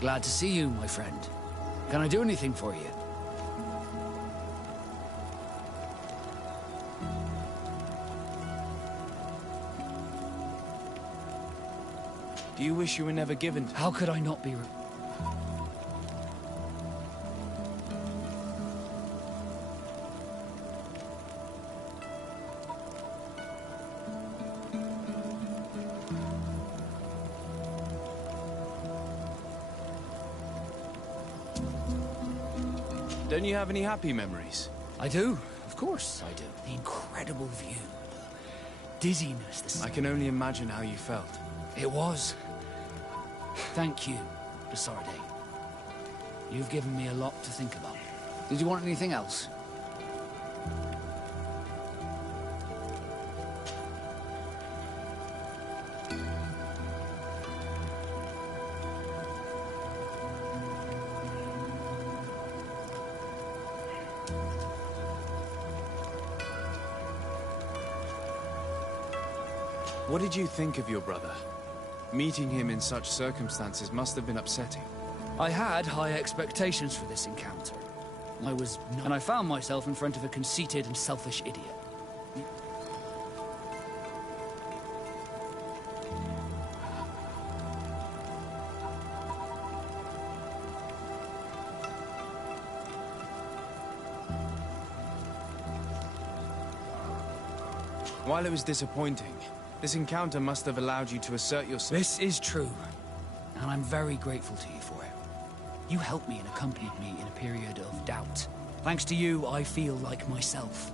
Glad to see you, my friend. Can I do anything for you? Do you wish you were never given to... How could I not be... Don't you have any happy memories? I do. Of course I do. The incredible view. Dizziness. I can only imagine how you felt. It was. Thank you, Desarde. You've given me a lot to think about. Did you want anything else? What did you think of your brother? Meeting him in such circumstances must have been upsetting. I had high expectations for this encounter. And I found myself in front of a conceited and selfish idiot. While it was disappointing, this encounter must have allowed you to assert yourself. This is true, and I'm very grateful to you for it. You helped me and accompanied me in a period of doubt. Thanks to you, I feel like myself.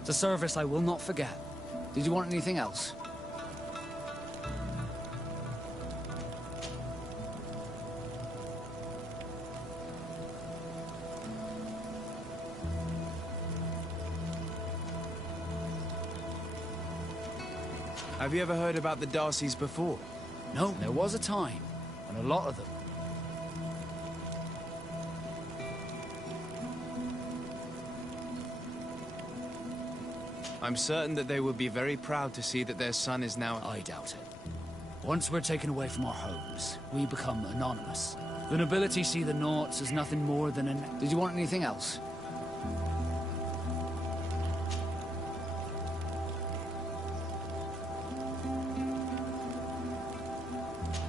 It's a service I will not forget. Did you want anything else? Have you ever heard about the Darcys before? No, there was a time, and a lot of them. I'm certain that they will be very proud to see that their son is now... I doubt it. Once we're taken away from our homes, we become anonymous. The nobility see the Naughts as nothing more than an... Did you want anything else?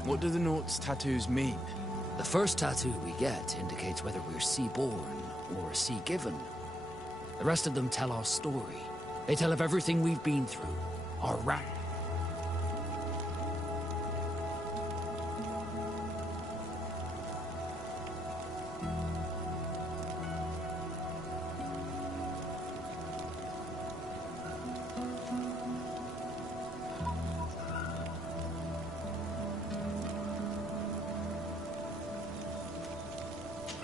What do the Naughts tattoos mean? The first tattoo we get indicates whether we're sea-born or sea-given. The rest of them tell our story. They tell of everything we've been through, our rank.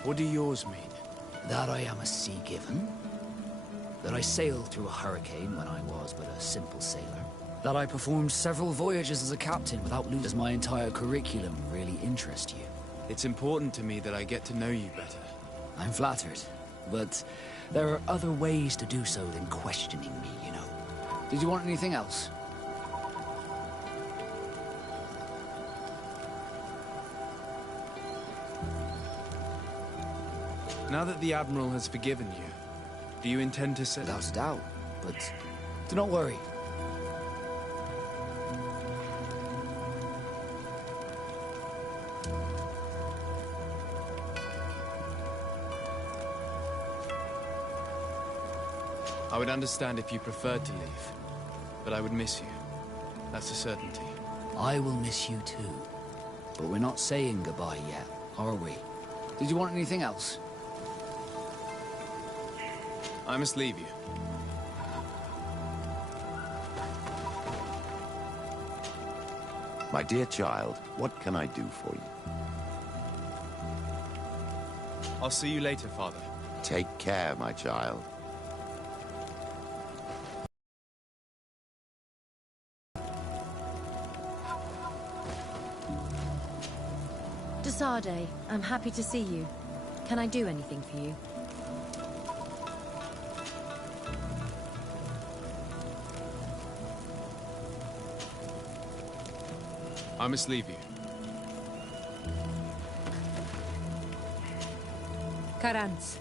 What do yours mean? That I am a sea-given. That I sailed through a hurricane when I was but a simple sailor. That I performed several voyages as a captain without losing. Does my entire curriculum really interest you? It's important to me that I get to know you better. I'm flattered, but there are other ways to do so than questioning me, you know. Did you want anything else? Now that the Admiral has forgiven you, do you intend to say... Without a doubt, but do not worry. I would understand if you preferred to leave, but I would miss you. That's a certainty. I will miss you too. But we're not saying goodbye yet, are we? Did you want anything else? I must leave you. My dear child, what can I do for you? I'll see you later, Father. Take care, my child. Desarde, I'm happy to see you. Can I do anything for you? I must leave you. Karans,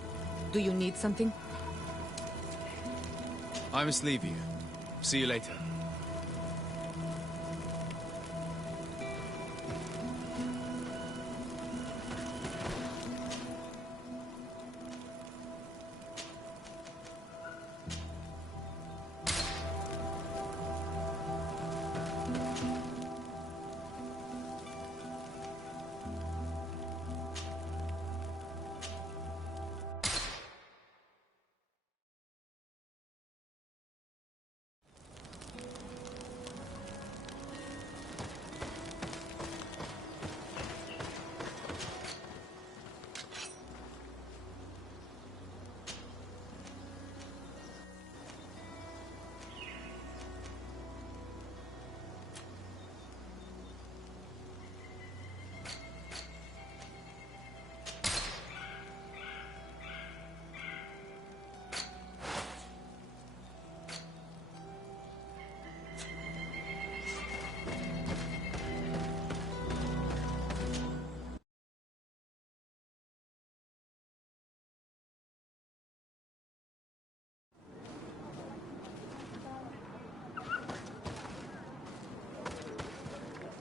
do you need something? I must leave you. See you later.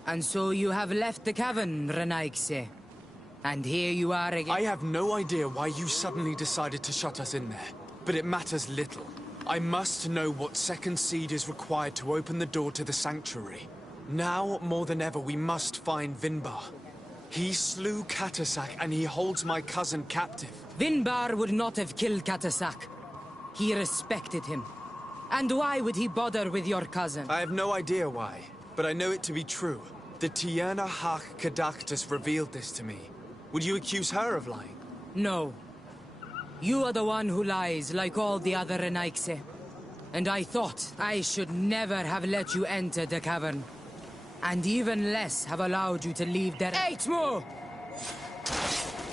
And so you have left the cavern, Renaigse. And here you are again. I have no idea why you suddenly decided to shut us in there, but it matters little. I must know what second seed is required to open the door to the sanctuary. Now, more than ever, we must find Vinbar. He slew Katasak, and he holds my cousin captive. Vinbar would not have killed Katasak. He respected him. And why would he bother with your cousin? I have no idea why, but I know it to be true. The Tierna Hach Kadaktus revealed this to me. Would you accuse her of lying? No. You are the one who lies, like all the other Renaigse. And I thought I should never have let you enter the cavern. And even less have allowed you to leave there. Eight more!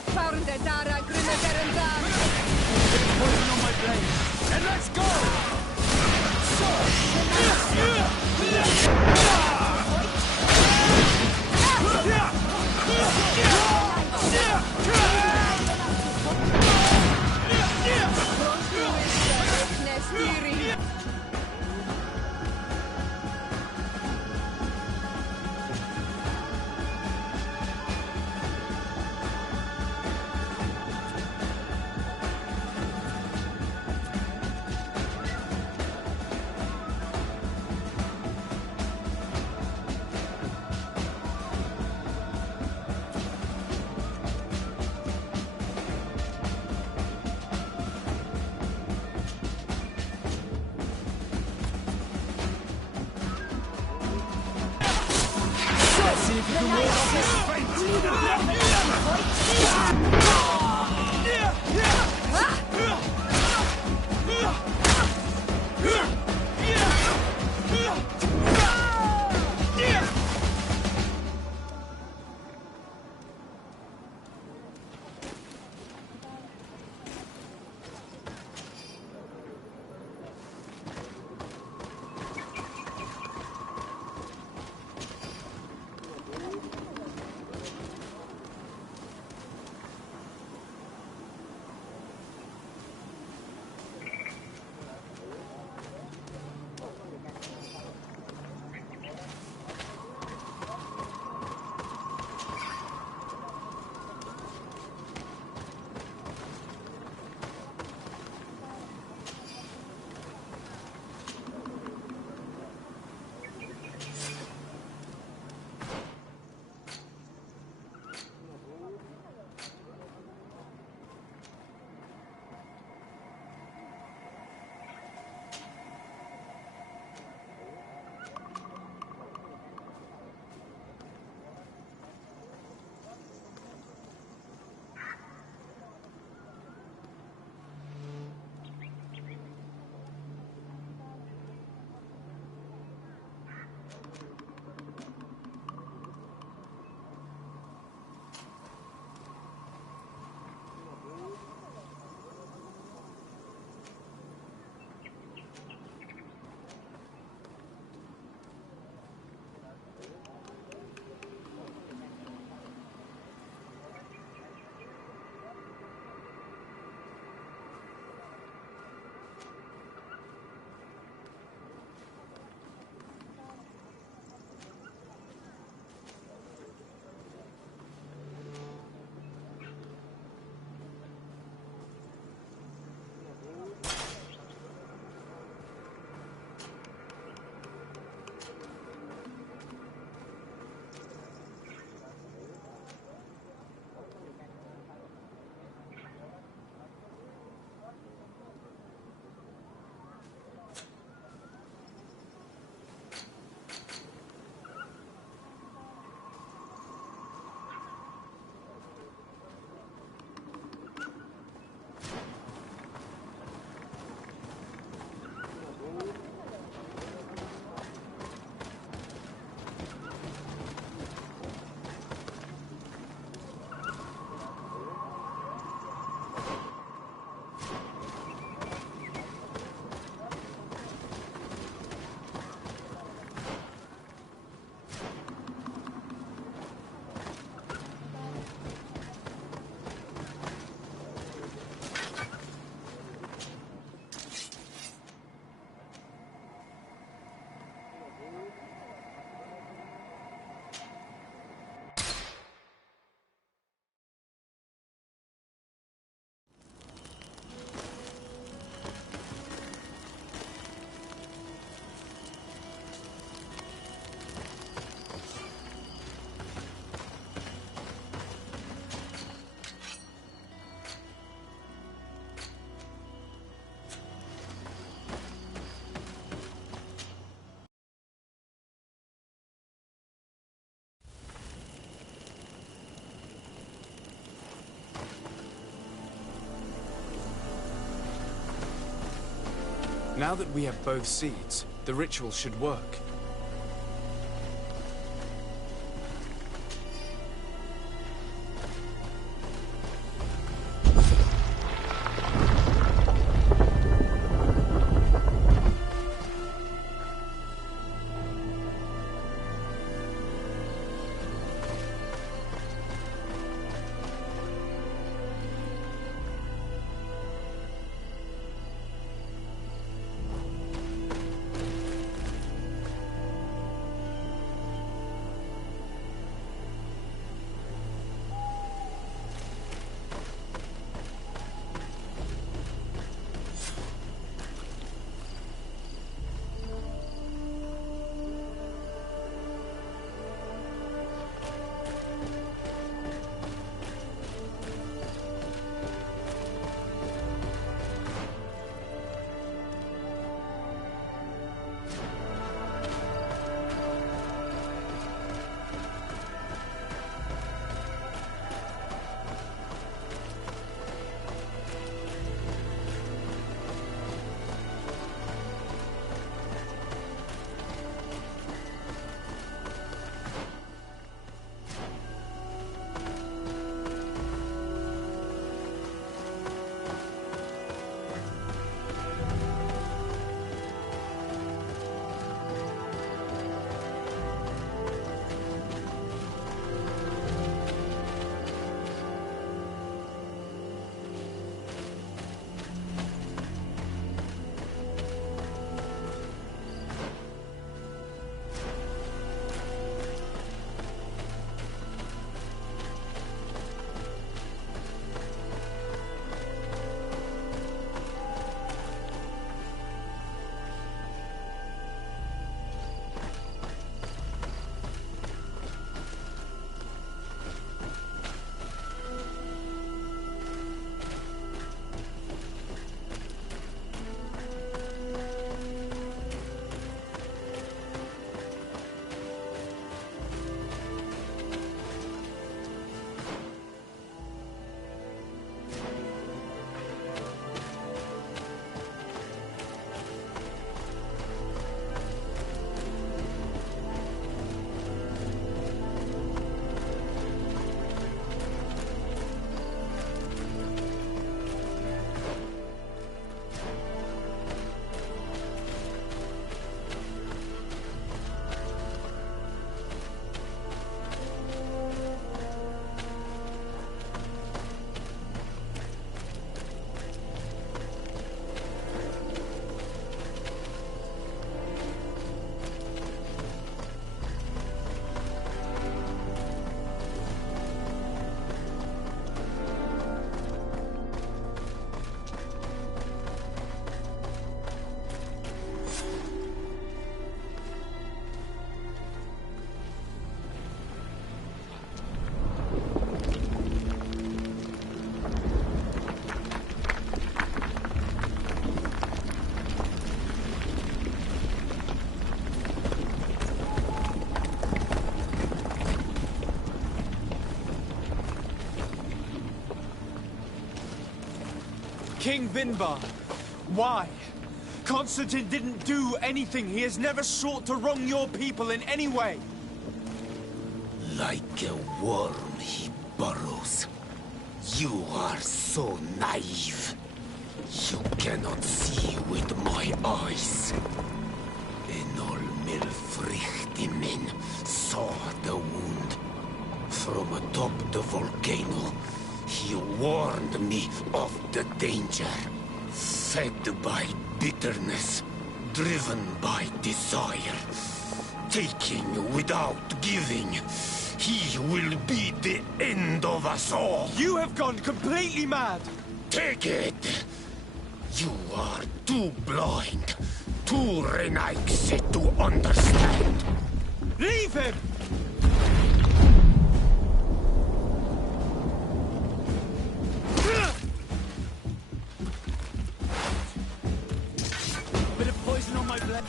Poison on my blade, and let's go! Now that we have both seeds, the ritual should work. King Vinbar, why? Constantine didn't do anything. He has never sought to wrong your people in any way. Like a worm he burrows. You are so naive. You cannot see with my eyes. Enol Milfrichtimin saw the wound. From atop the volcano, he warned me of the danger. Fed by bitterness, driven by desire, taking without giving, he will be the end of us all. You have gone completely mad! Take it! You are too blind, too Renaix to understand. Leave him! Bit of poison on my blade.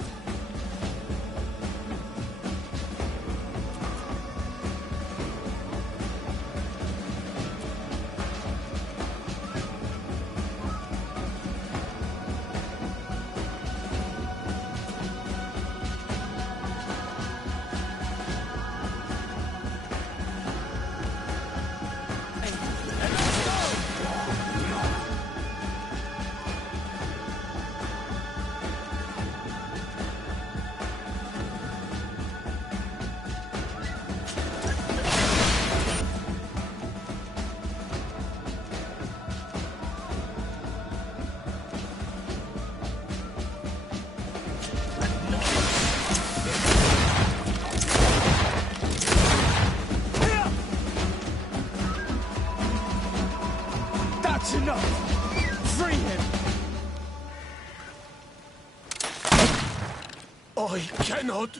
I cannot.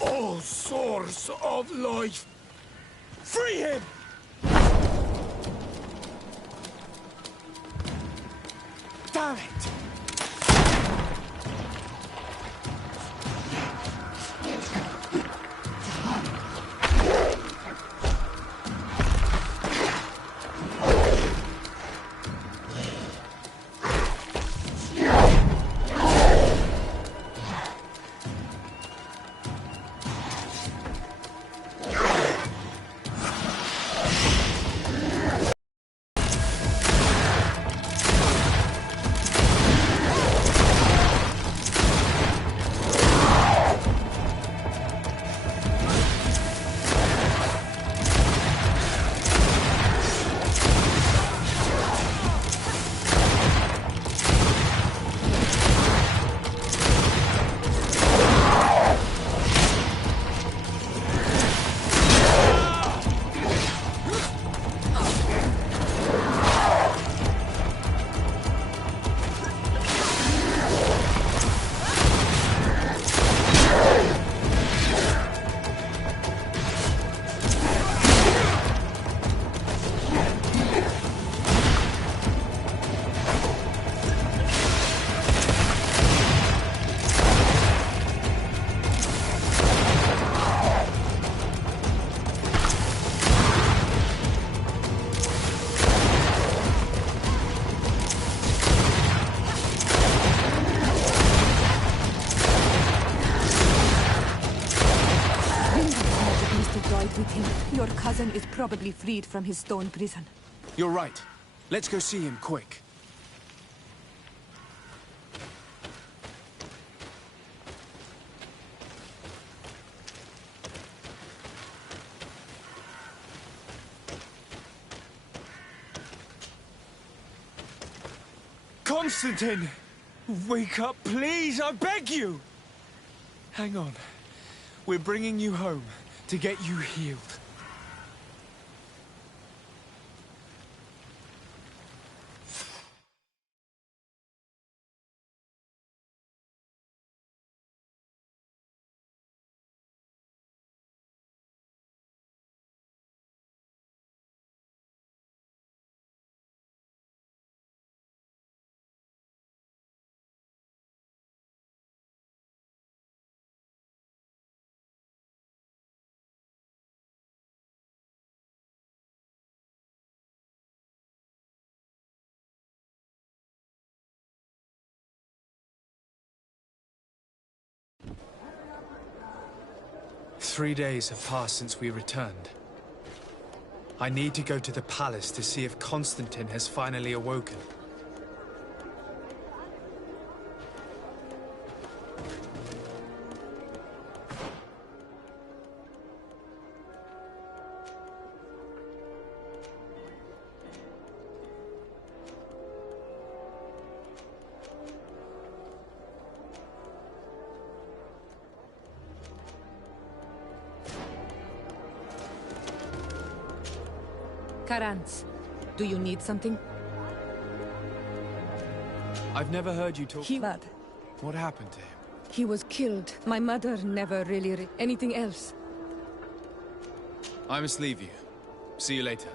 O source of life, free him! Damn it! Your cousin is probably freed from his stone prison. You're right. Let's go see him, quick. Constantine! Wake up, please, I beg you! Hang on. We're bringing you home to get you healed. Three days have passed since we returned. I need to go to the palace to see if Constantine has finally awoken. Karans, do you need something? I've never heard you talk. What happened to him? He was killed. My mother never really anything else. I must leave you. See you later.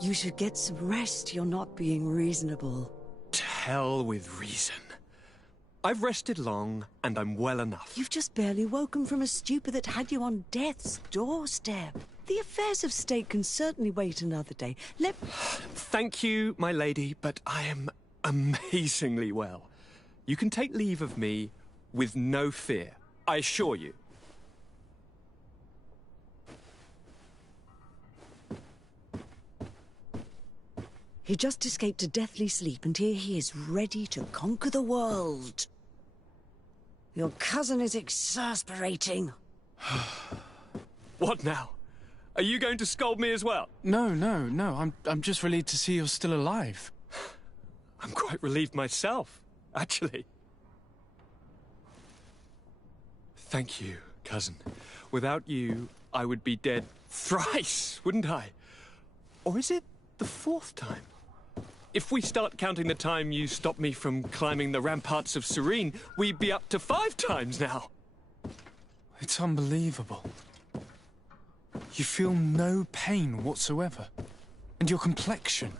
You should get some rest. You're not being reasonable. To hell with reason. I've rested long, and I'm well enough. You've just barely woken from a stupor that had you on death's doorstep. The affairs of state can certainly wait another day. Thank you, my lady, but I am amazingly well. You can take leave of me with no fear, I assure you. He just escaped a deathly sleep, and here he is ready to conquer the world. Your cousin is exasperating. What now? Are you going to scold me as well? No. I'm just relieved to see you're still alive. I'm quite relieved myself, actually. Thank you, cousin. Without you, I would be dead thrice, wouldn't I? Or is it the fourth time? If we start counting the time you stopped me from climbing the ramparts of Serene, we'd be up to 5 times now. It's unbelievable. You feel no pain whatsoever. And your complexion.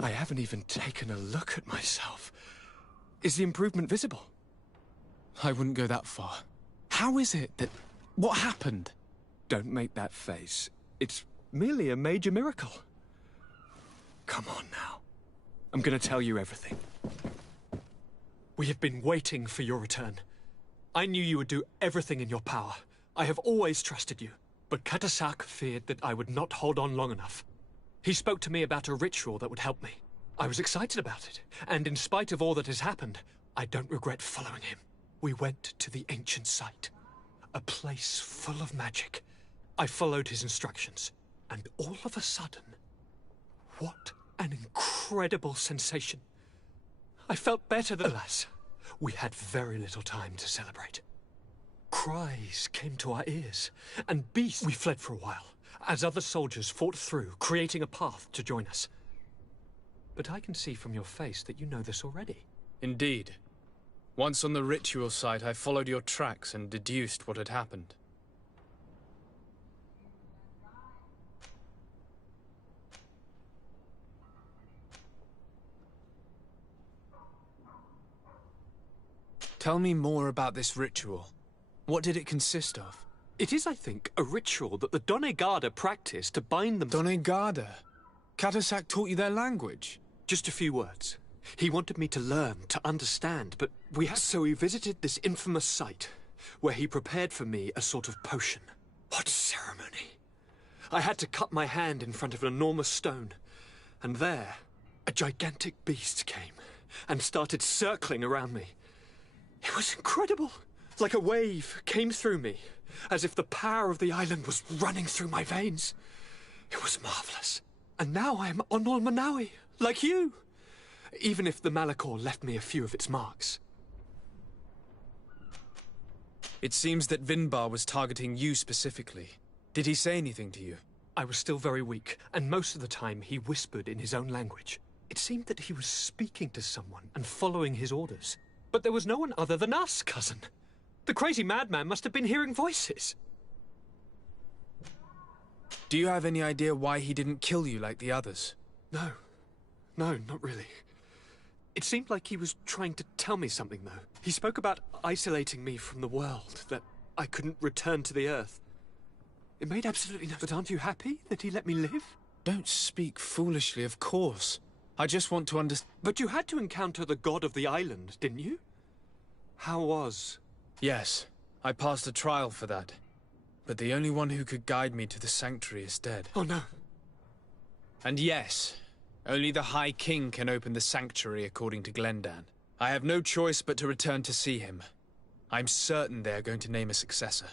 I haven't even taken a look at myself. Is the improvement visible? I wouldn't go that far. How is it that... What happened? Don't make that face. It's merely a major miracle. Come on now. I'm going to tell you everything. We have been waiting for your return. I knew you would do everything in your power. I have always trusted you. But Katasak feared that I would not hold on long enough. He spoke to me about a ritual that would help me. I was excited about it, and in spite of all that has happened, I don't regret following him. We went to the ancient site, a place full of magic. I followed his instructions, and all of a sudden, what an incredible sensation. I felt better than alas. We had very little time to celebrate. Cries came to our ears, and beasts. We fled for a while, as other soldiers fought through, creating a path to join us. But I can see from your face that you know this already. Indeed. Once on the ritual site, I followed your tracks and deduced what had happened. Tell me more about this ritual. What did it consist of? It is, I think, a ritual that the Donegada practice to bind them. Donegada? Katasak taught you their language? Just a few words. He wanted me to learn, to understand, but so we visited this infamous site, where he prepared for me a sort of potion. What ceremony! I had to cut my hand in front of an enormous stone, and there, a gigantic beast came, and started circling around me. It was incredible! Like a wave came through me, as if the power of the island was running through my veins. It was marvelous. And now I am Onol Manawi, like you! Even if the Malachor left me a few of its marks. It seems that Vinbar was targeting you specifically. Did he say anything to you? I was still very weak, and most of the time he whispered in his own language. It seemed that he was speaking to someone and following his orders. But there was no one other than us, cousin. The crazy madman must have been hearing voices. Do you have any idea why he didn't kill you like the others? No, not really. It seemed like he was trying to tell me something, though. He spoke about isolating me from the world, that I couldn't return to the Earth. It made absolutely no... But aren't you happy that he let me live? Don't speak foolishly, of course. I just want to understand... But you had to encounter the god of the island, didn't you? How was? Yes, I passed a trial for that. But the only one who could guide me to the sanctuary is dead. Oh no. And yes, only the High King can open the sanctuary according to Glendan. I have no choice but to return to see him. I'm certain they are going to name a successor.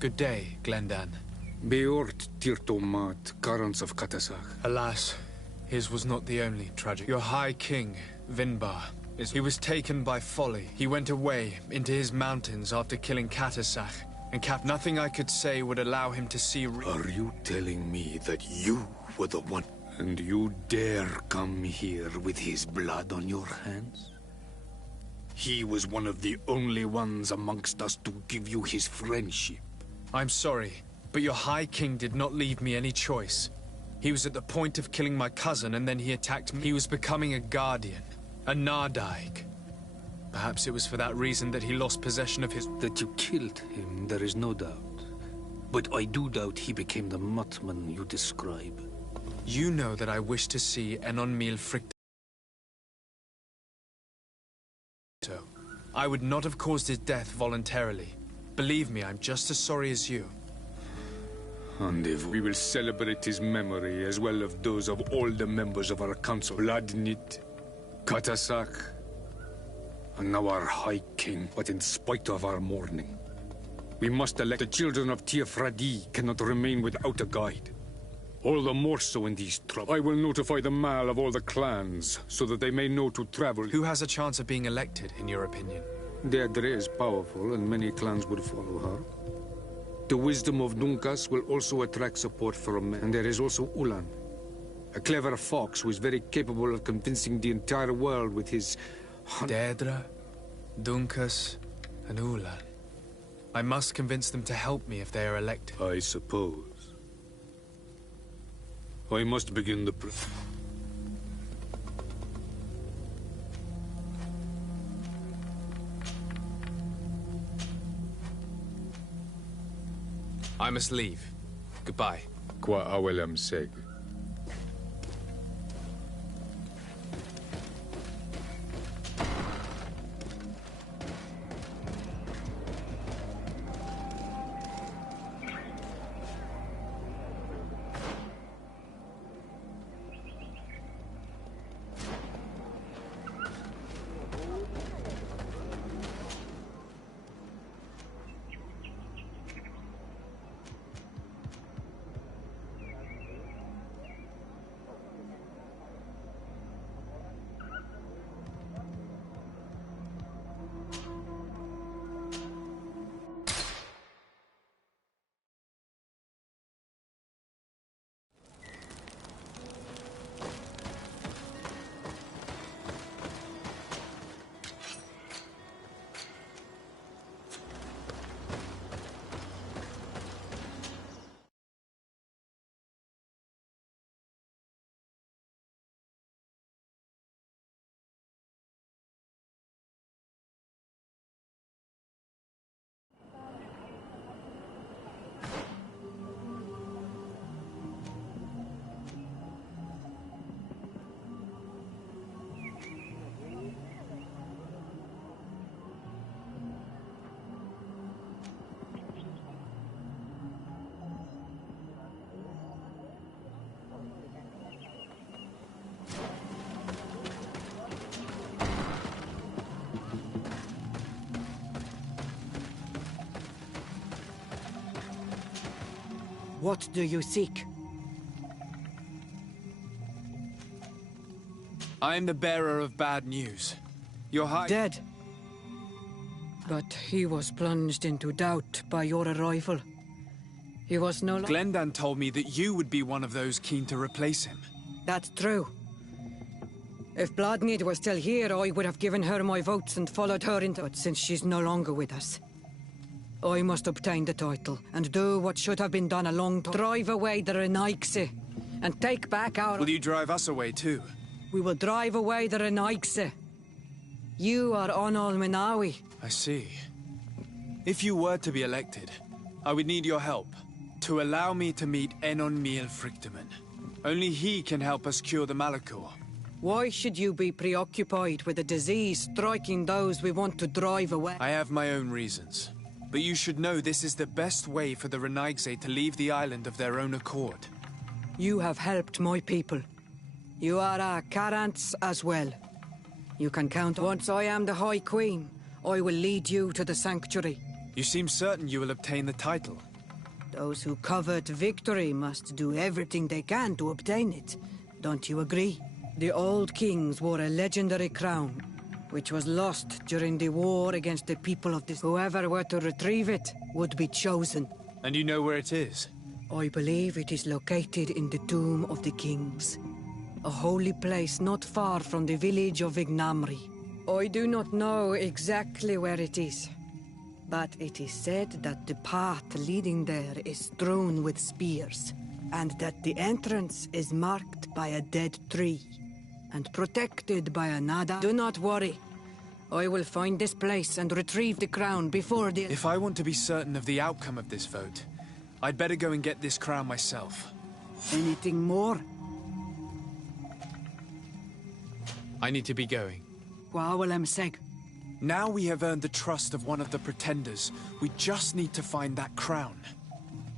Good day, Glendan. Beort Tirtomat, currents of Katasak. Alas, his was not the only tragic. Your High King, Vinbar, he was taken by folly. He went away into his mountains after killing Katasak, and nothing I could say would allow him to see. Are you telling me that you were the one? And you dare come here with his blood on your hands? He was one of the only ones amongst us to give you his friendship. I'm sorry, but your High King did not leave me any choice. He was at the point of killing my cousin, and then he attacked me. He was becoming a guardian, a Nardaig. Perhaps it was for that reason that he lost possession of his... That you killed him, there is no doubt. But I do doubt he became the Muttman you describe. You know that I wish to see Enonmil Fricto. I would not have caused his death voluntarily. Believe me, I'm just as sorry as you. Rendezvous. We will celebrate his memory as well as those of all the members of our council. Vladnit, Katasak, and now our High King. But in spite of our mourning, we must elect the children of Tiafradi cannot remain without a guide. All the more so in these troubles. I will notify the Mal of all the clans, so that they may know to travel. Who has a chance of being elected, in your opinion? Deirdre is powerful, and many clans would follow her. The wisdom of Dunkas will also attract support from men. And there is also Ulan, a clever fox who is very capable of convincing the entire world with his... Deirdre, Dunkas, and Ulan. I must convince them to help me if they are elected. I suppose. I must begin the... I must leave. Goodbye. Qua awelam seg. What do you seek? I am the bearer of bad news. Your High... Dead. But he was plunged into doubt by your arrival. He was no longer... Glendan told me that you would be one of those keen to replace him. That's true. If Bladnid was still here, I would have given her my votes and followed her into... But since she's no longer with us, I must obtain the title and do what should have been done a long time. Drive away the Renaigse and take back our... Will you drive us away too? We will drive away the Renaigse. You are Onol Minawi. I see. If you were to be elected, I would need your help to allow me to meet Enonmil Frictiman. Only he can help us cure the Malachor. Why should you be preoccupied with a disease striking those we want to drive away? I have my own reasons. But you should know this is the best way for the Renaigse to leave the island of their own accord. You have helped my people. You are our Karants as well. You can count on... Once I am the High Queen, I will lead you to the Sanctuary. You seem certain you will obtain the title. Those who covet victory must do everything they can to obtain it. Don't you agree? The old kings wore a legendary crown, which was lost during the war against the people of this. Whoever were to retrieve it would be chosen. And you know where it is? I believe it is located in the Tomb of the Kings, a holy place not far from the village of Ignamri. I do not know exactly where it is, but it is said that the path leading there is strewn with spears, and that the entrance is marked by a dead tree and protected by a nada. Do not worry. I will find this place and retrieve the crown before the... If I want to be certain of the outcome of this vote, I'd better go and get this crown myself. Anything more? I need to be going. Now we have earned the trust of one of the pretenders. We just need to find that crown.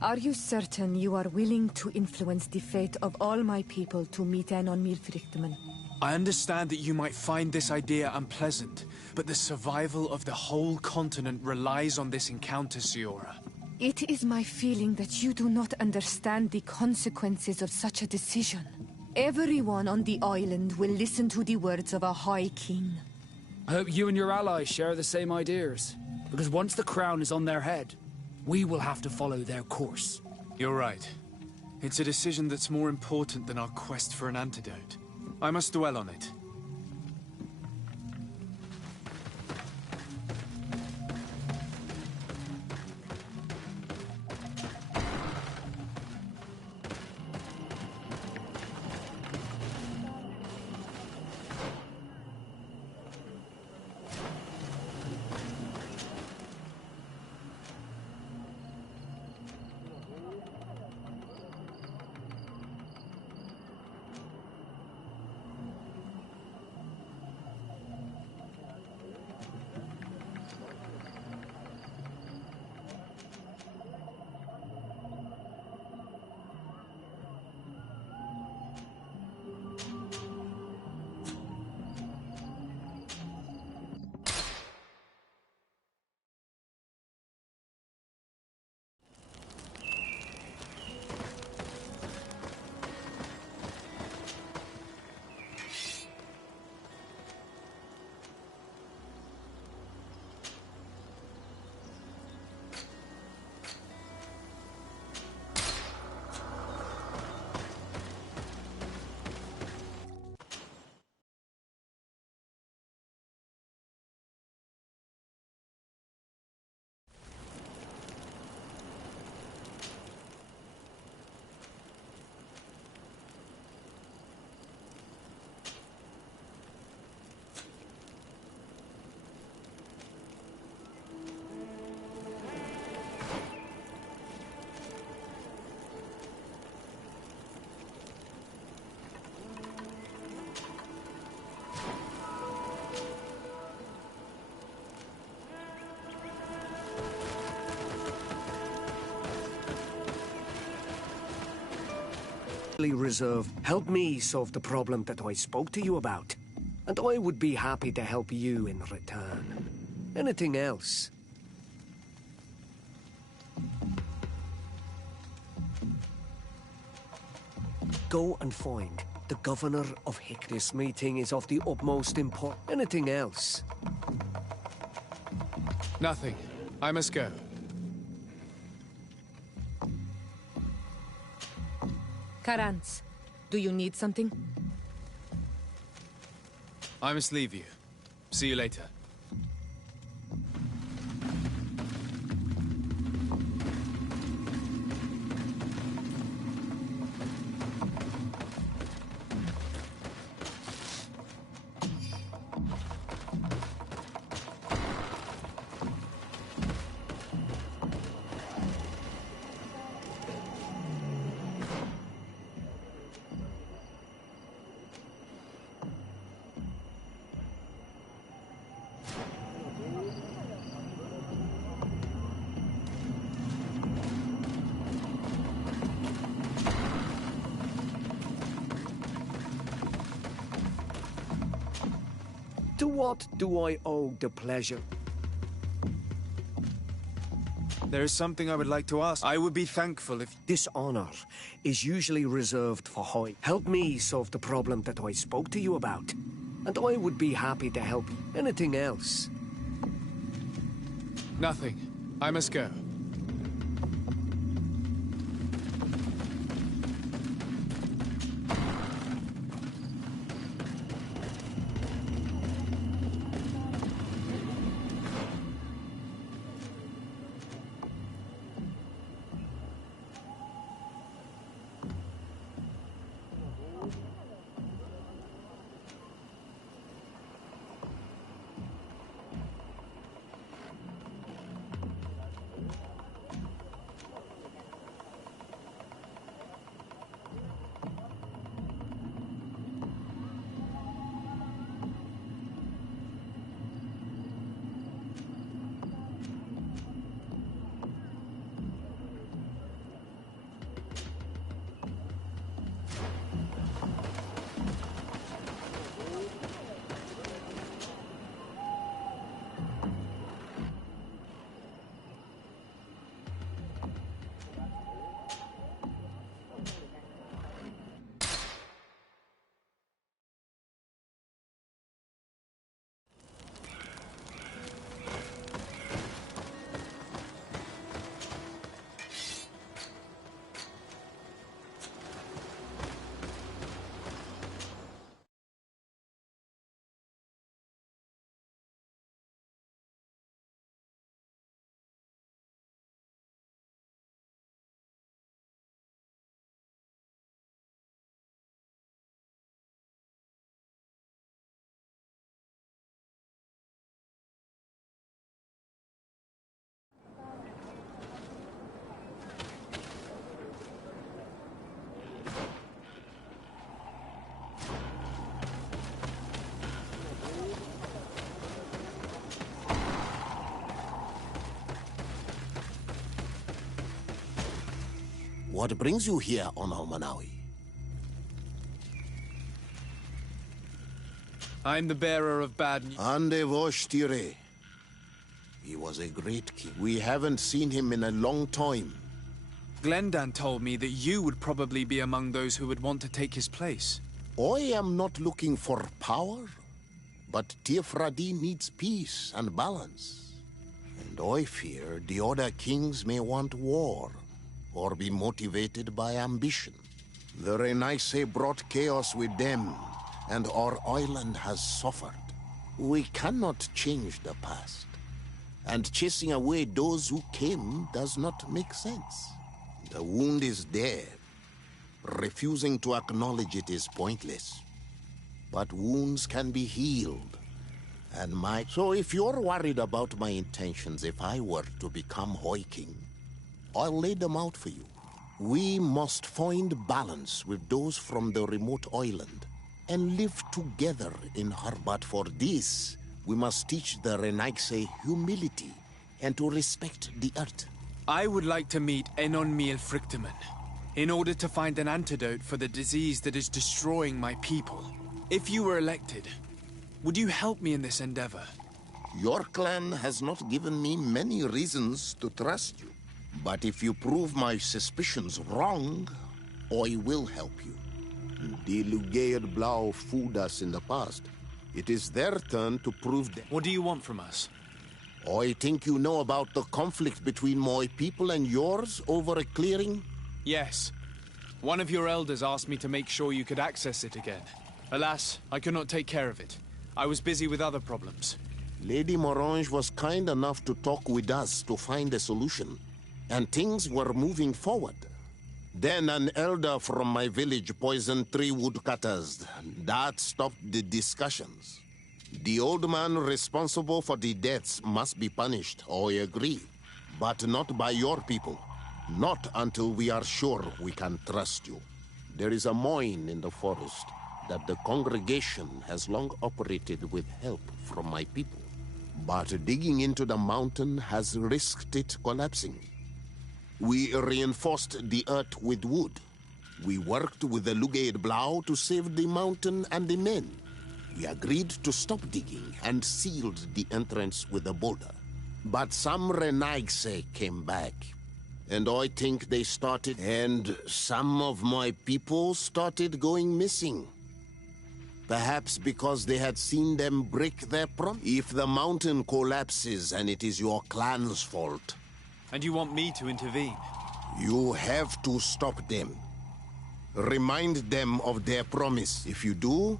Are you certain you are willing to influence the fate of all my people to meet an on Mirfrichtman? I understand that you might find this idea unpleasant, but the survival of the whole continent relies on this encounter, Siora. It is my feeling that you do not understand the consequences of such a decision. Everyone on the island will listen to the words of a High King. I hope you and your allies share the same ideas. Because once the crown is on their head, we will have to follow their course. You're right. It's a decision that's more important than our quest for an antidote. I must dwell on it. Reserve. Help me solve the problem that I spoke to you about. And I would be happy to help you in return. Anything else? Go and find the governor of Hick. This meeting is of the utmost importance. Anything else? Nothing. I must go. Karantz, do you need something? I must leave you. See you later. To what do I owe the pleasure? There is something I would like to ask. I would be thankful if... This honor is usually reserved for Hoy. Help me solve the problem that I spoke to you about, and I would be happy to help you. Anything else? Nothing. I must go. What brings you here on Almanawi? I'm the bearer of bad news. Ande Voshtire. He was a great king. We haven't seen him in a long time. Glendan told me that you would probably be among those who would want to take his place. I am not looking for power, but Tiefradi needs peace and balance. And I fear the other kings may want war, or be motivated by ambition. The Renaise brought chaos with them, and our island has suffered. We cannot change the past, and chasing away those who came does not make sense. The wound is there. Refusing to acknowledge it is pointless. But wounds can be healed, and So if you're worried about my intentions if I were to become Hoi King, I'll lay them out for you. We must find balance with those from the remote island and live together in her. But for this, we must teach the Renaise humility and to respect the earth. I would like to meet Enonmiel Frichtemann in order to find an antidote for the disease that is destroying my people. If you were elected, would you help me in this endeavor? Your clan has not given me many reasons to trust you. But if you prove my suspicions wrong, I will help you. The Lugaid Blau fooled us in the past. It is their turn to prove that. What do you want from us? I think you know about the conflict between my people and yours over a clearing? Yes. One of your elders asked me to make sure you could access it again. Alas, I could not take care of it. I was busy with other problems. Lady Morange was kind enough to talk with us to find a solution, and things were moving forward. Then an elder from my village poisoned 3 woodcutters. That stopped the discussions. The old man responsible for the deaths must be punished, I agree. But not by your people. Not until we are sure we can trust you. There is a mine in the forest that the congregation has long operated with help from my people. But digging into the mountain has risked it collapsing. We reinforced the earth with wood. We worked with the Lugaid Blau to save the mountain and the men. We agreed to stop digging and sealed the entrance with a boulder. But some Renaigse came back. And I think they started... And some of my people started going missing. Perhaps because they had seen them break their promise. If the mountain collapses and it is your clan's fault... And you want me to intervene? You have to stop them. Remind them of their promise. If you do,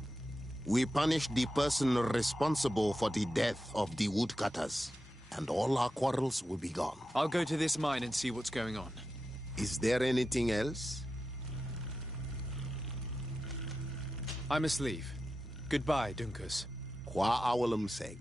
we punish the person responsible for the death of the woodcutters. And all our quarrels will be gone. I'll go to this mine and see what's going on. Is there anything else? I must leave. Goodbye, Dunkus. Qua awalum seg.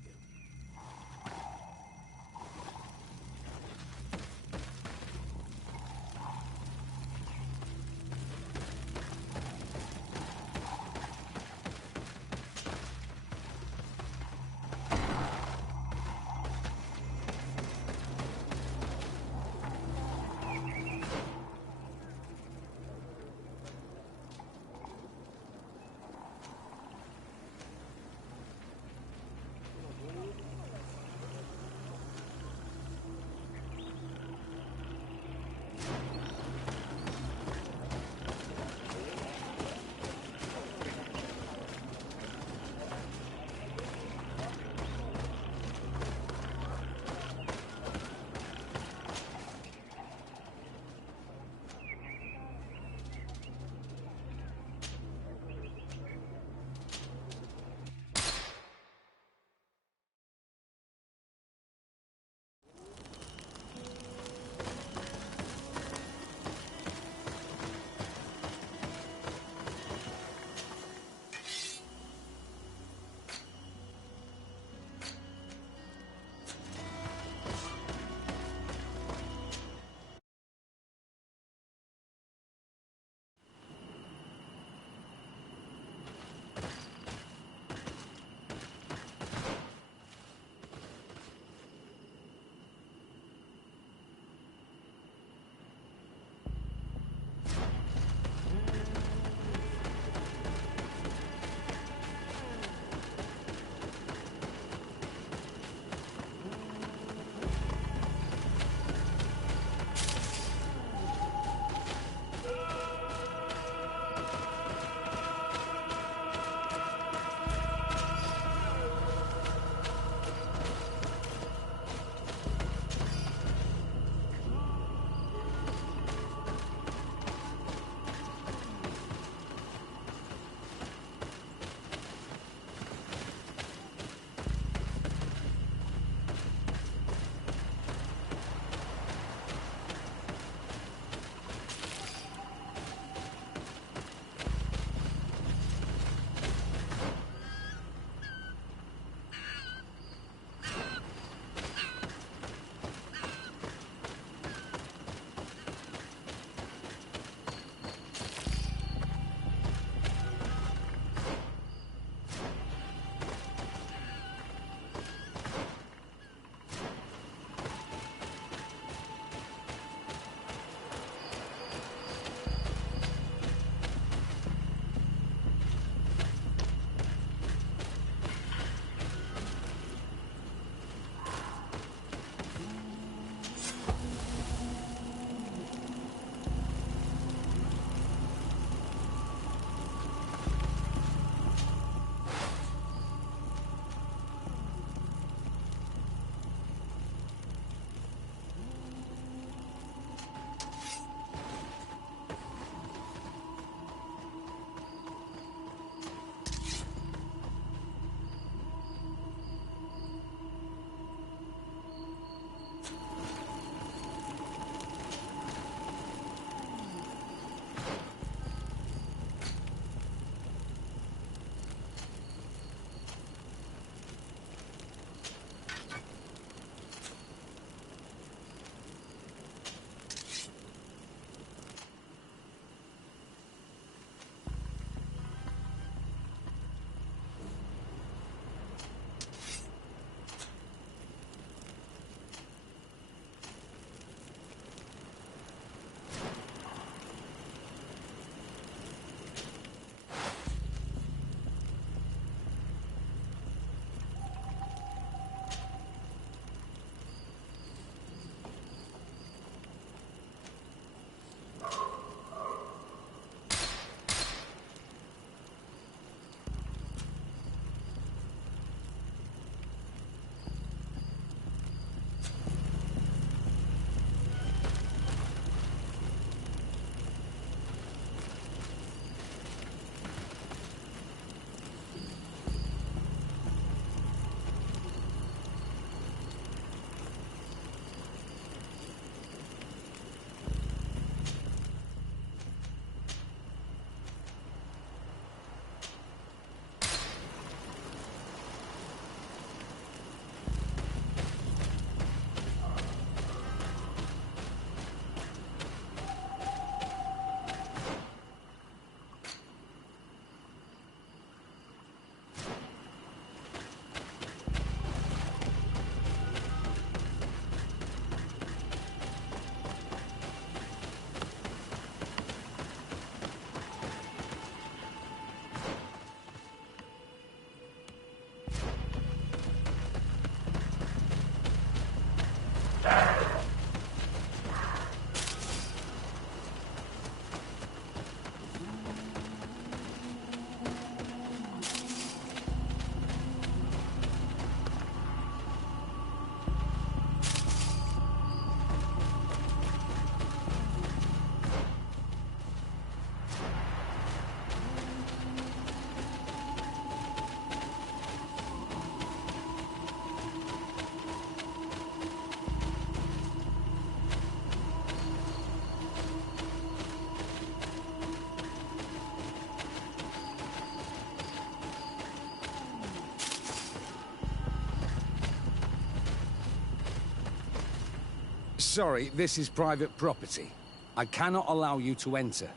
Sorry, this is private property. I cannot allow you to enter.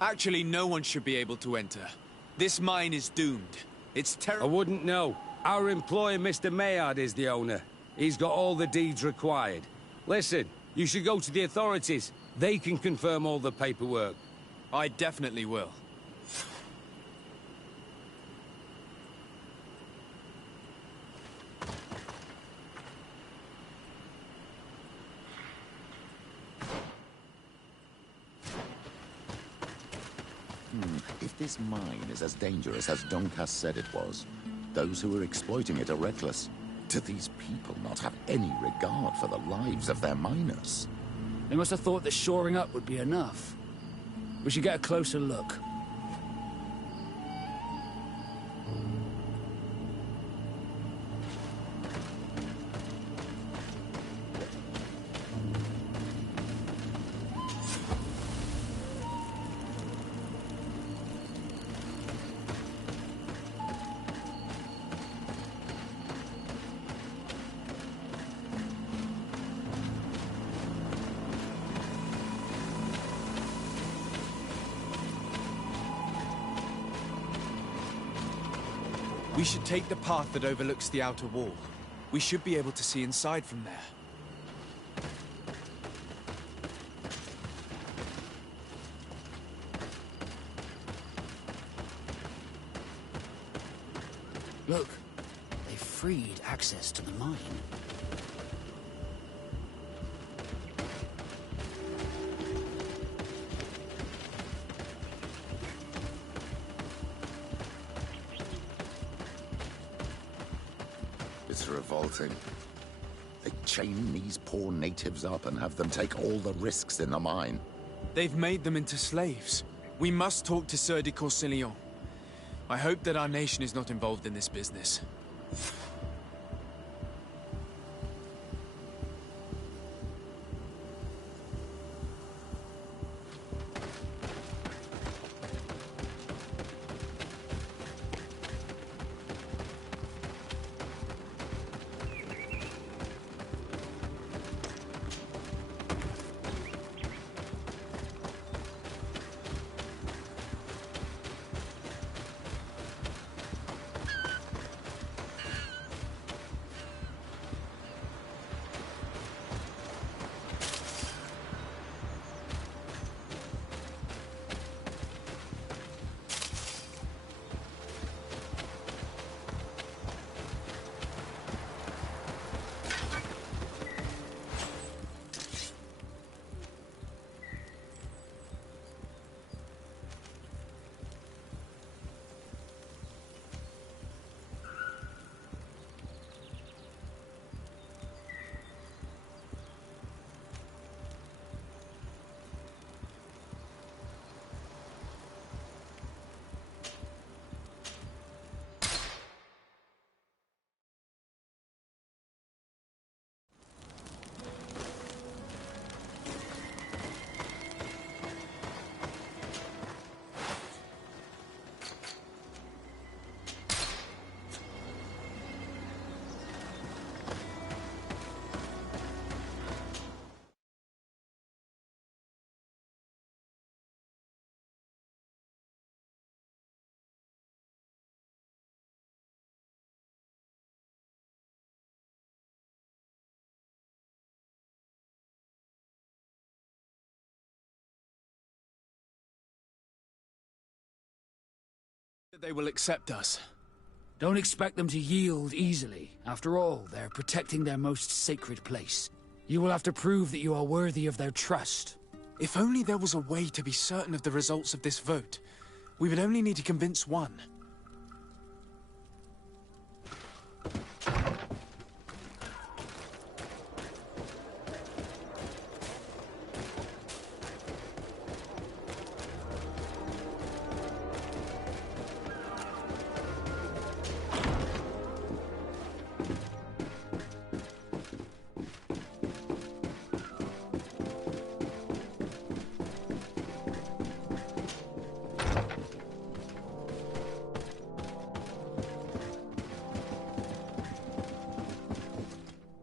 Actually, no one should be able to enter. This mine is doomed. It's terrible. I wouldn't know. Our employer, Mr. Maillard, is the owner. He's got all the deeds required. Listen, you should go to the authorities. They can confirm all the paperwork. I definitely will. If this mine is as dangerous as Doncas said it was, those who are exploiting it are reckless. Do these people not have any regard for the lives of their miners? They must have thought that shoring up would be enough. We should get a closer look. We should take the path that overlooks the outer wall. We should be able to see inside from there. Look, they freed access to the mine. It's revolting. They chain these poor natives up and have them take all the risks in the mine. They've made them into slaves. We must talk to Sieur de Courcillon. I hope that our nation is not involved in this business. They will accept us. Don't expect them to yield easily. After all, they're protecting their most sacred place. You will have to prove that you are worthy of their trust. If only there was a way to be certain of the results of this vote. We would only need to convince one.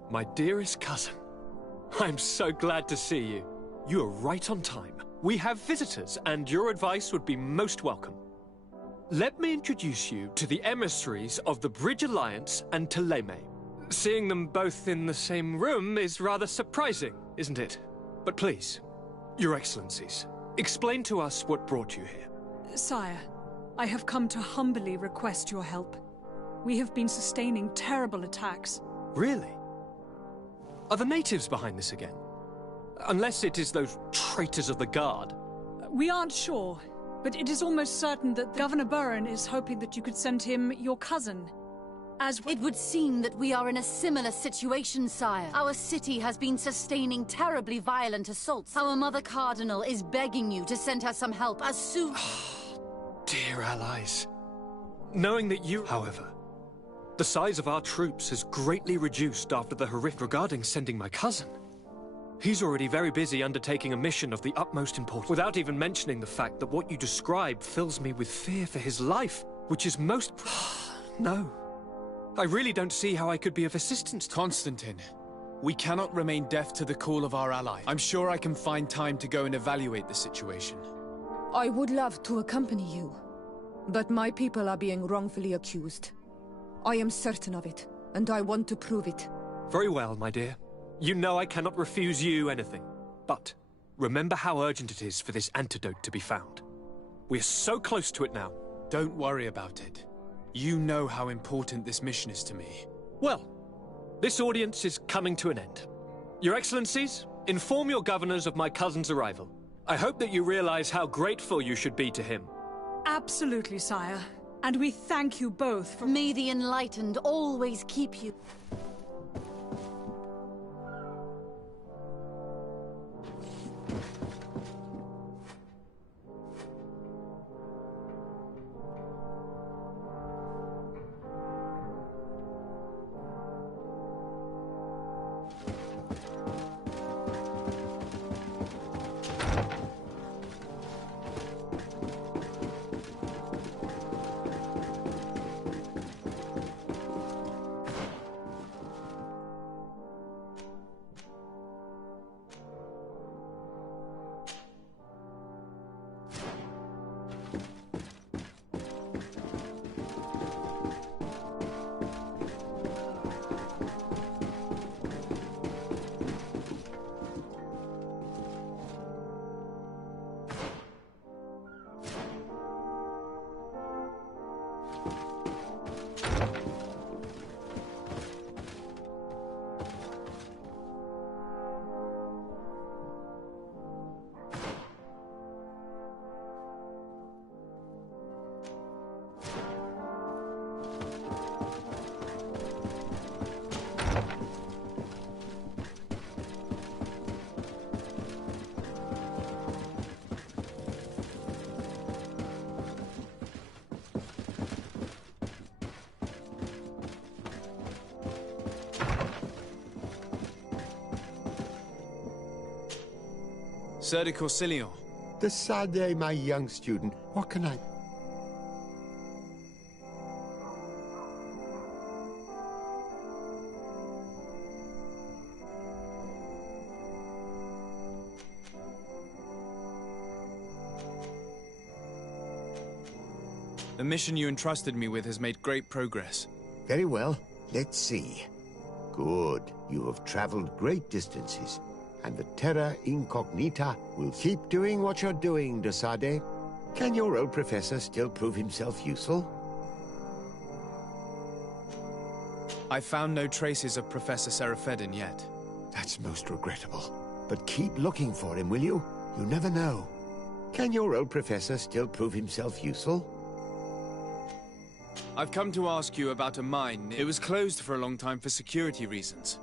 My dearest cousin, I'm so glad to see you. You are right on time. We have visitors, and your advice would be most welcome. Let me introduce you to the emissaries of the Bridge Alliance and Teleme. Seeing them both in the same room is rather surprising, isn't it? But please, Your Excellencies, explain to us what brought you here. Sire, I have come to humbly request your help. We have been sustaining terrible attacks. Really? Are the natives behind this again? Unless it is those traitors of the Guard. We aren't sure, but it is almost certain that Governor Burren is hoping that you could send him your cousin. It would seem that we are in a similar situation, sire. Our city has been sustaining terribly violent assaults. Our Mother Cardinal is begging you to send her some help as soon... Dear allies. Knowing that you, however, the size of our troops has greatly reduced after the horrific regarding sending my cousin. He's already very busy undertaking a mission of the utmost importance, without even mentioning the fact that what you describe fills me with fear for his life, which is most... No. I really don't see how I could be of assistance to... Constantine, we cannot remain deaf to the call of our ally. I'm sure I can find time to go and evaluate the situation. I would love to accompany you, but my people are being wrongfully accused. I am certain of it, and I want to prove it. Very well, my dear. You know I cannot refuse you anything. But remember how urgent it is for this antidote to be found. We're so close to it now. Don't worry about it. You know how important this mission is to me. Well, this audience is coming to an end. Your Excellencies, inform your governors of my cousin's arrival. I hope that you realize how grateful you should be to him. Absolutely, sire. And we thank you both for... May the Enlightened always keep you. Sir de Corsilion. Decide, my young student. What can I... The mission you entrusted me with has made great progress. Very well. Let's see. Good. You have traveled great distances. And the Terra Incognita will keep doing what you're doing, de Sade. Can your old professor still prove himself useful? I found no traces of Professor Seraphedin yet. That's most regrettable. But keep looking for him, will you? You never know. Can your old professor still prove himself useful? I've come to ask you about a mine. It was closed for a long time for security reasons.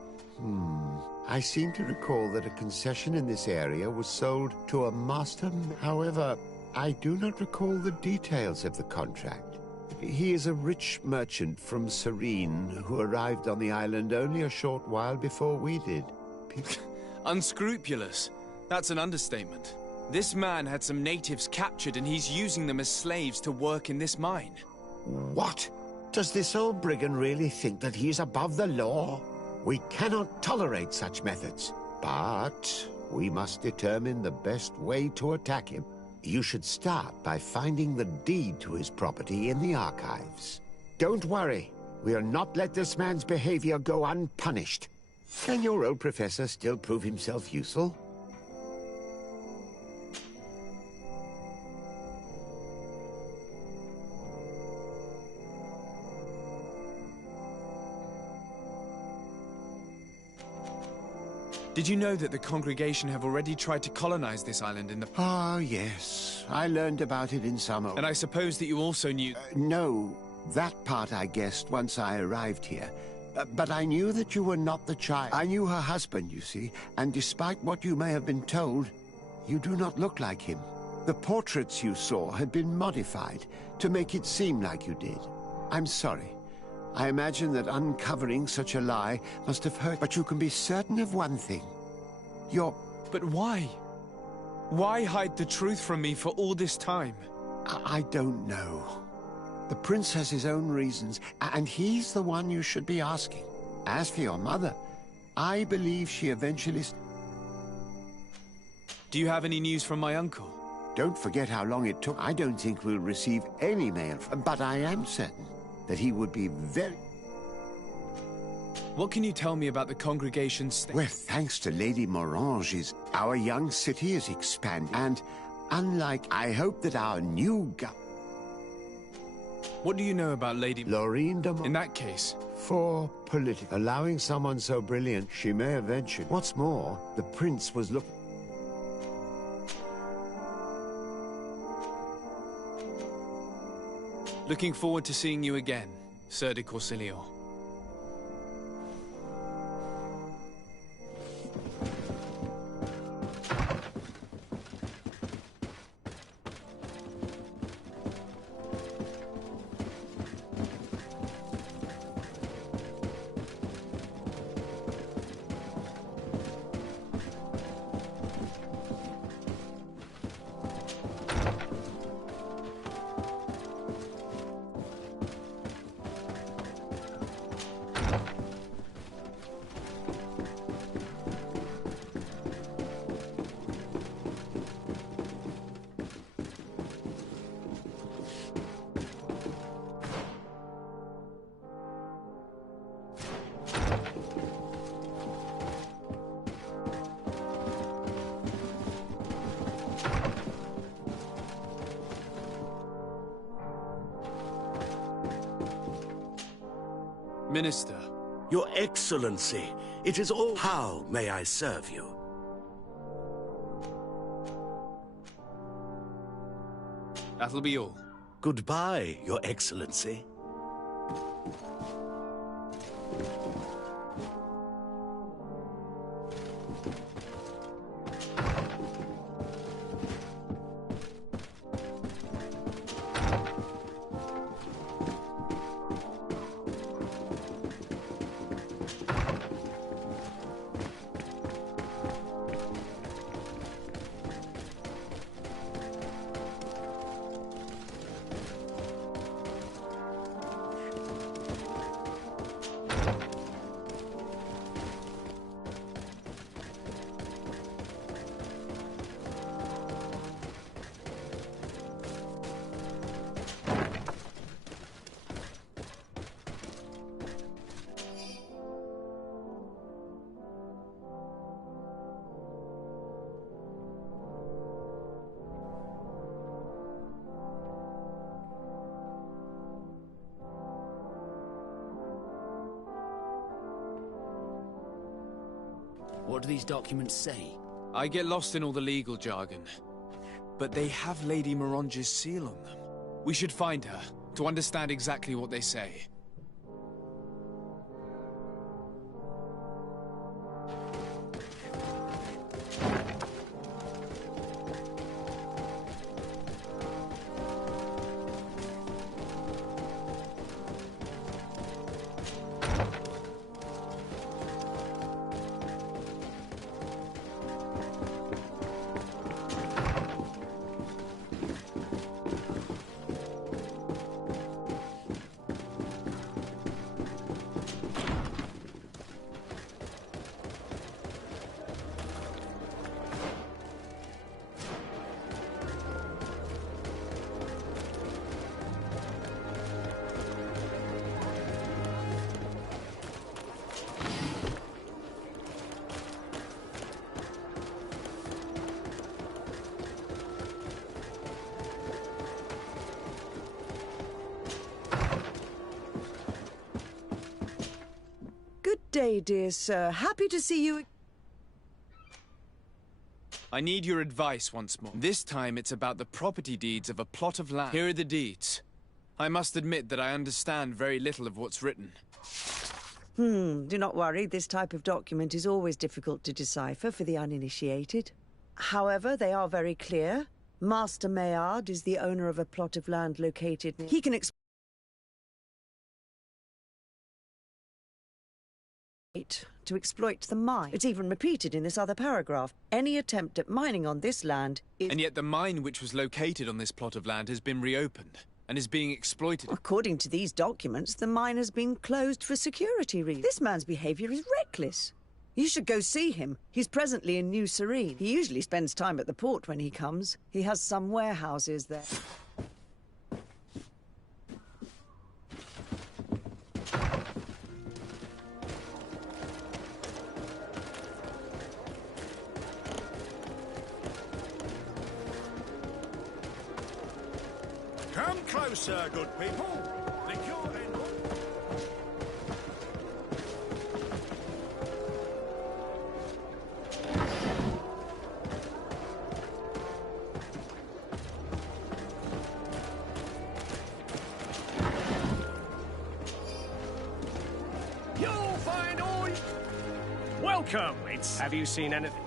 I seem to recall that a concession in this area was sold to a master. However, I do not recall the details of the contract. He is a rich merchant from Serene who arrived on the island only a short while before we did. Unscrupulous? That's an understatement. This man had some natives captured and he's using them as slaves to work in this mine. What? Does this old brigand really think that he is above the law? We cannot tolerate such methods. But we must determine the best way to attack him. You should start by finding the deed to his property in the archives. Don't worry. We'll not let this man's behavior go unpunished. Can your old professor still prove himself useful? Did you know that the congregation have already tried to colonize this island in the... Ah, yes. I learned about it in summer. And I suppose that you also knew... No. That part I guessed once I arrived here. But I knew that you were not the child. I knew her husband, you see, and despite what you may have been told, you do not look like him. The portraits you saw had been modified to make it seem like you did. I'm sorry. I imagine that uncovering such a lie must have hurt, but you can be certain of one thing. But why? Why hide the truth from me for all this time? I don't know. The prince has his own reasons, and he's the one you should be asking. As for your mother, I believe she eventually... Do you have any news from my uncle? Don't forget how long it took. I don't think we'll receive any mail, but I am certain that he would be very... What can you tell me about the congregation's... Well, thanks to Lady Morange's, our young city is expanding, and unlike... I hope that our new What do you know about Lady... Laurine de... In that case... For political... Allowing someone so brilliant, she may have ventured. What's more, the prince was looking... Looking forward to seeing you again, Sir de Corsilio. Minister. Your Excellency, it is all... How may I serve you? That'll be all. Goodbye, Your Excellency. What do these documents say? I get lost in all the legal jargon. But they have Lady Moronge's seal on them. We should find her, to understand exactly what they say. Good day, dear sir. Happy to see you. I need your advice once more. This time it's about the property deeds of a plot of land. Here are the deeds. I must admit that I understand very little of what's written. Do not worry. This type of document is always difficult to decipher for the uninitiated. However, they are very clear. Master Maillard is the owner of a plot of land located near... He can explain to exploit the mine. It's even repeated in this other paragraph. Any attempt at mining on this land is... And yet the mine which was located on this plot of land has been reopened and is being exploited. According to these documents, the mine has been closed for security reasons. This man's behaviour is reckless. You should go see him. He's presently in New Serene. He usually spends time at the port when he comes. He has some warehouses there. Come closer, good people. The cure end. You'll find all... Welcome! Have you seen anything?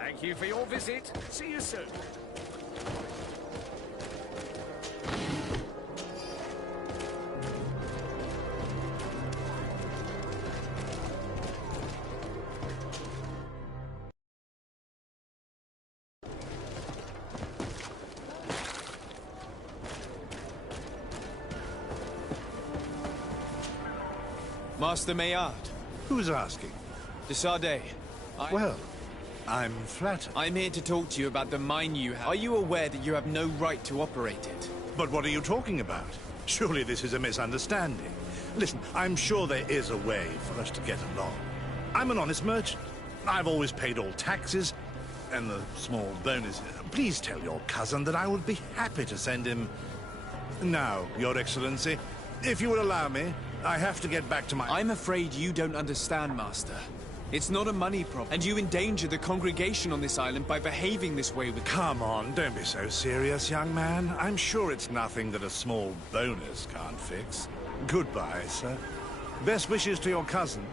Thank you for your visit. See you soon. Master Maillard. Who's asking? De Sardet. Well, I'm flattered. I'm here to talk to you about the mine you have. Are you aware that you have no right to operate it? But what are you talking about? Surely this is a misunderstanding. Listen, I'm sure there is a way for us to get along. I'm an honest merchant. I've always paid all taxes and the small bonuses. Please tell your cousin that I would be happy to send him... Now, Your Excellency, if you would allow me, I have to get back to my... I'm afraid you don't understand, Master. It's not a money problem, and you endanger the congregation on this island by behaving this way with... Come on, don't be so serious, young man. I'm sure it's nothing that a small bonus can't fix. Goodbye, sir. Best wishes to your cousin.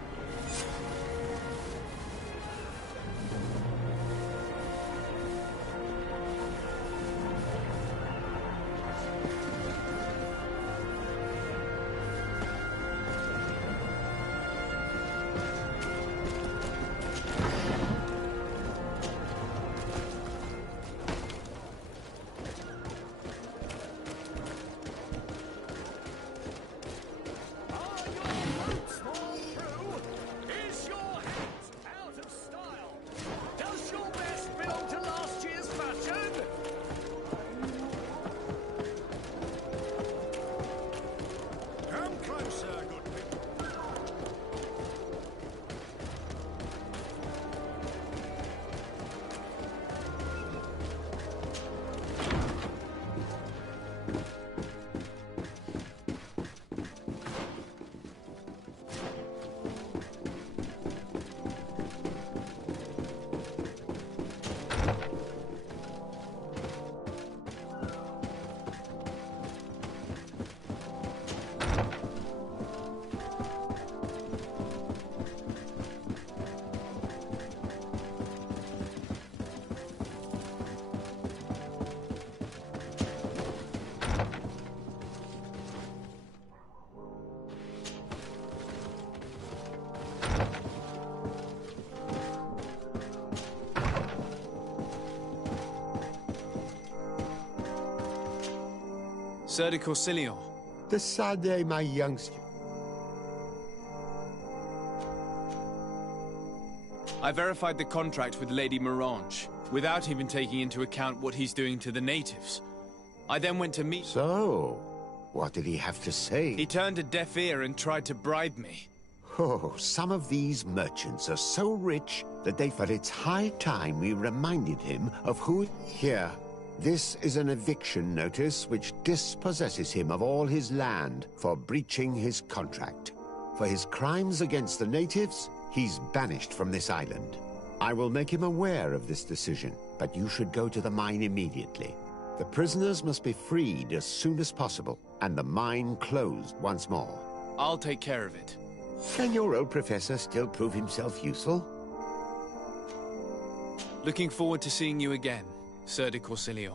Sir de Corsilion. Decidez, my youngster. I verified the contract with Lady Mirange, without even taking into account what he's doing to the natives. I then went to meet... So, what did he have to say? He turned a deaf ear and tried to bribe me. Oh, some of these merchants are so rich that they felt it's high time we reminded him of who... Here, this is an eviction notice which dispossesses him of all his land for breaching his contract. For his crimes against the natives, he's banished from this island. I will make him aware of this decision, but you should go to the mine immediately. The prisoners must be freed as soon as possible, and the mine closed once more. I'll take care of it. Can your old professor still prove himself useful? Looking forward to seeing you again, Sir de Corsilion.